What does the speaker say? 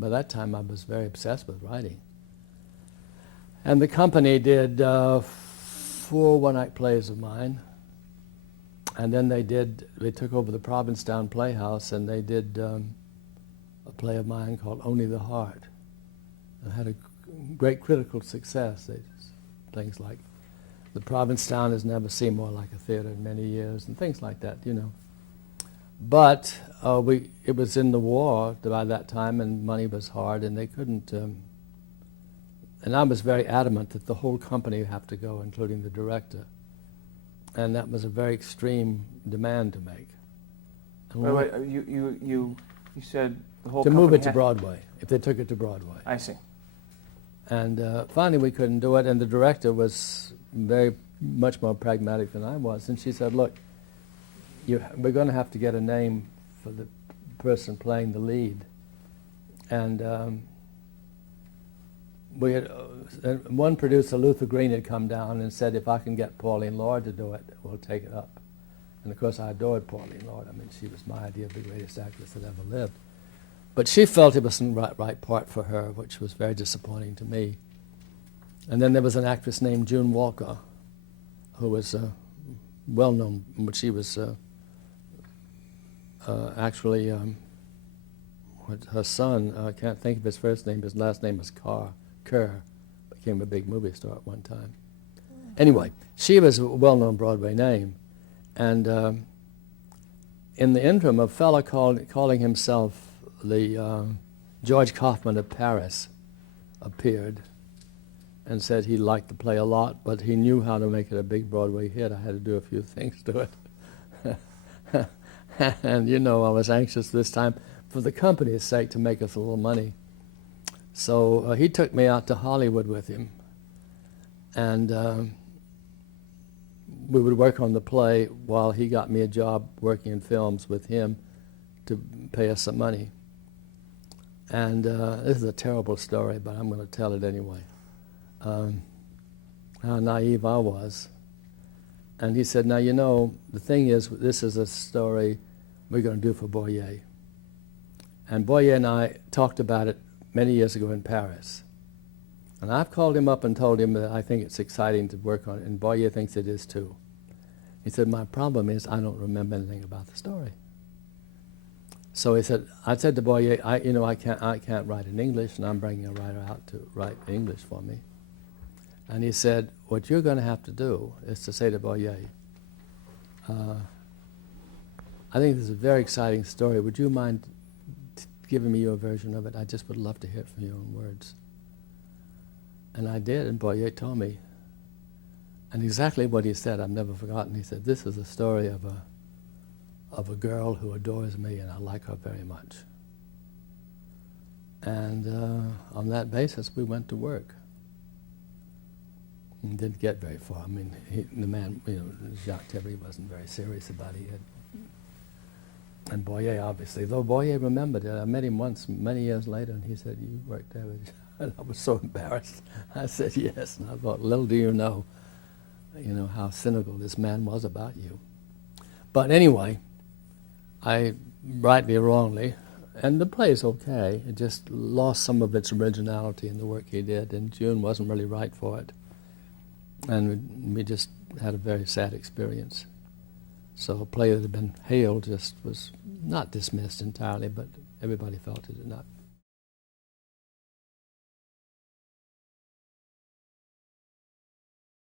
by that time I was very obsessed with writing. And the company did 4 one-act plays of mine. And then they took over the Provincetown Playhouse, and they did a play of mine called Only the Heart. It had a great critical success. Things like, the Provincetown has never seemed more like a theater in many years, and things like that, you know. But it was in the war by that time, and money was hard, and they couldn't. And I was very adamant that the whole company have to go, including the director. And that was a very extreme demand to make. Wait, you said the whole to company move it to Broadway, if they took it to Broadway. I see. And finally we couldn't do it, and the director was much more pragmatic than I was, and she said, look, we're going to have to get a name for the person playing the lead. And we had one producer, Luther Green, had come down and said, if I can get Pauline Lord to do it, we'll take it up. And of course I adored Pauline Lord. I mean, she was my idea of the greatest actress that ever lived. But she felt it wasn't the right part for her, which was very disappointing to me. And then there was an actress named June Walker, who was well known, but she was actually, her son, I can't think of his first name, his last name was Kerr, became a big movie star at one time. Anyway, she was a well-known Broadway name. And in the interim, a fellow calling himself the George Kaufman of Paris appeared and said he liked the play a lot, but he knew how to make it a big Broadway hit. I had to do a few things to it. And you know, I was anxious this time for the company's sake to make us a little money. So he took me out to Hollywood with him, and we would work on the play while he got me a job working in films with him to pay us some money. And this is a terrible story, but I'm going to tell it anyway. How naive I was. And he said, now you know, the thing is, this is a story we're going to do for Boyer. And Boyer and I talked about it many years ago in Paris. And I've called him up and told him that I think it's exciting to work on it, and Boyer thinks it is too. He said, my problem is I don't remember anything about the story. So he said, I said to Boyer, I can't write in English, and I'm bringing a writer out to write English for me. And he said, what you're going to have to do is to say to Boyer, I think this is a very exciting story. Would you mind giving me your version of it? I just would love to hear it from your own words. And I did, and Boyer told me. And exactly what he said, I've never forgotten. He said, this is a story of a girl who adores me, and I like her very much. And on that basis, we went to work. And didn't get very far. I mean, the man, Jacques Thévery wasn't very serious about it. And Boyer, obviously, though Boyer remembered it. I met him once many years later, and he said, you worked there with... And I was so embarrassed. I said, yes. And I thought, little do you know how cynical this man was about you. But anyway, I, rightly or wrongly, and the play's okay, it just lost some of its originality in the work he did, and June wasn't really right for it. And we just had a very sad experience. So a play that had been hailed just was not dismissed entirely, but everybody felt it had not